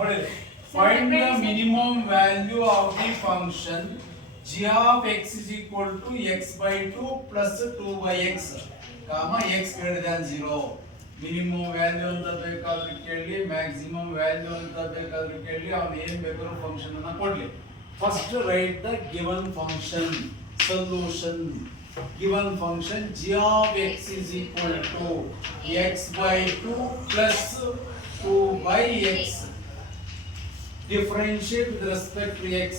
ನೋಡಿ find the minimum value of the function g of x is equal to x by 2 plus 2 by x comma x greater than 0 minimum value ಅಂತ ಬೇಕಾದ್ರೆ ಕೇಳಿ maximum value ಅಂತ ಬೇಕಾದ್ರೆ ಕೇಳಿ ಅವನು ಏನು ಬೇಕಾದ್ರೂ ಫಂಕ್ಷನ್ ಅನ್ನು ಕೊಡ್ಲಿ first right the given function solution given function g of x is equal to x by 2 plus 2 by x differentiate with respect to x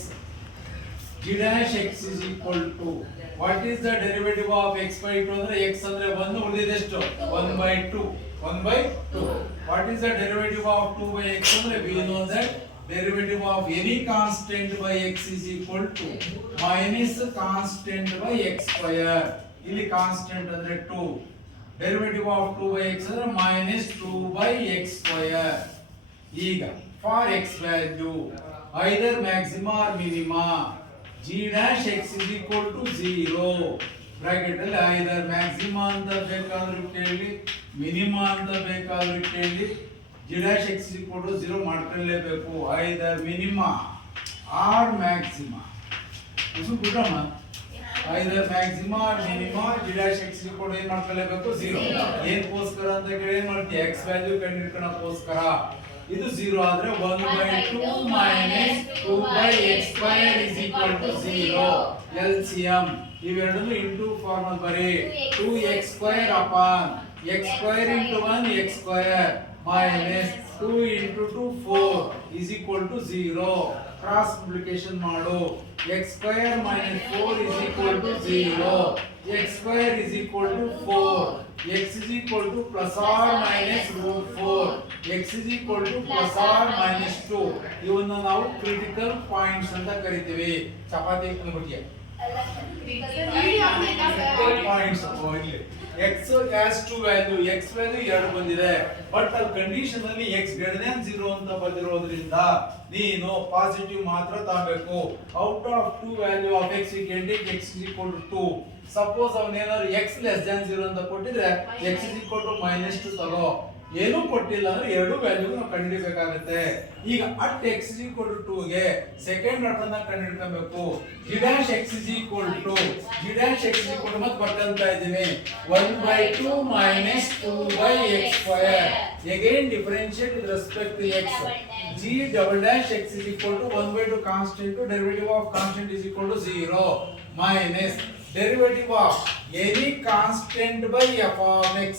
g dash x is equal to what is the derivative of x by 2 andre x andre 1 ಉಳಿದಿದೆ ಎಷ್ಟು 1 by 2 1 by 2 what is the derivative of 2 by x andre we know that derivative of any constant by x is equal to minus constant by x square ಇಲ್ಲಿ constant ಅಂದ್ರೆ 2 derivative of 2 by x ಅಂದ್ರೆ minus 2 by x square ಈಗ for x value either maxima or minima g dash x is equal to 0 bracket ಅಲ್ಲಿ either maxima ಅಂತ ಬೇಕಾದರೂ ಕೇಳಿ minima ಅಂತ ಬೇಕಾದರೂ ಕೇಳಿ g dash x is equal to 0 ಮಾಡ್ಕೊಳ್ಳೇಬೇಕು either minima or maxima ಇದು ಬಿಡೋಣ either maxima or minima g dash x is equal to ಏನು ಮಾಡ್ಕೊಳ್ಳೇಬೇಕು 0 ಏನಕ್ಕೋಸ್ಕರ ಅಂತ ಕೇಳಿ ಏನು ಮಾಡ್ತೀವಿ x ವ್ಯಾಲ್ಯೂ ಕಂಡುಹಿಡ್ಕೊಳ್ಳೋಕ್ಕೋಸ್ಕರ ಇದು 0 ಆದ್ರೆ 1 by 2 minus 2 by x square is equal to 0 LCM ಇವೆರಡನ್ನು ಇಂಟು ಫಾರ್ಮಲ್ ಬರಿ 2x square upon x square into 1 x square minus 2 into 2 4 is equal to 0 cross multiplication ಮಾಡು x square minus 4 is equal to 0 x square is equal to 4 x is equal to plus or minus root 4 x is equal to plus or minus 2 ಇವನ್ನ ನಾವು critical points ಅಂತ ಕರಿತೀವಿ chapati ಹಾಕ್ಕೊಂಡ್ಬಿಟ್ಟಿಯಾ points ಇಲ್ಲಿ x has two value x value ಎರಡು ಬಂದಿದೆ but ಅಲ್ಲಿ condition ಅಲ್ಲಿ x greater than 0 ಅಂತ ಬಂದಿರೋದ್ರಿಂದ ನೀನು ಪಾಸಿಟಿವ್ ಮಾತ್ರ ತಗೋಬೇಕು out of two value of x you can take x is equal to 2 suppose ಅವನು ಏನಾದ್ರು x less than 0 ಅಂತ ಕೊಟ್ಟಿದ್ರೆ x is equal to -2 ತಗೋ ಏನು ಕೊಟ್ಟಿಲ್ಲ ಅಂದ್ರೆ ಎರಡು ವ್ಯಾಲ್ಯೂ ನಾವು ಕಂಡುಹಿಡಿಯಬೇಕಾಗುತ್ತೆ ಈಗ at x is equal to 2 ಗೆ ಸೆಕೆಂಡ್ ಆರ್ಡರ್ ನ ಕಂಡುಹಿಡ್ಕೊಬೇಕು g dash x is equal to ಮತ್ತೆ ಬರ್ಕಂತ ಇದ್ದೀನಿ 1 by 2 minus 2 by x square again differentiate with respect to x g double dash x is equal to 1 by 2 constant to derivative of constant is equal to 0 minus derivative of any constant by f of x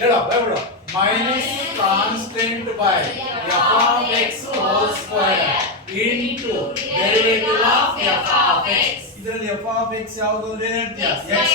ಹೇಳೋ ಬೇಡ minus constant by f of x whole square into derivative of f of x ಇದರಲ್ಲಿ f of x ಯಾವುದು ಅಂದ್ರೆ ಏನು ಹೇಳ್ತೀಯಾ x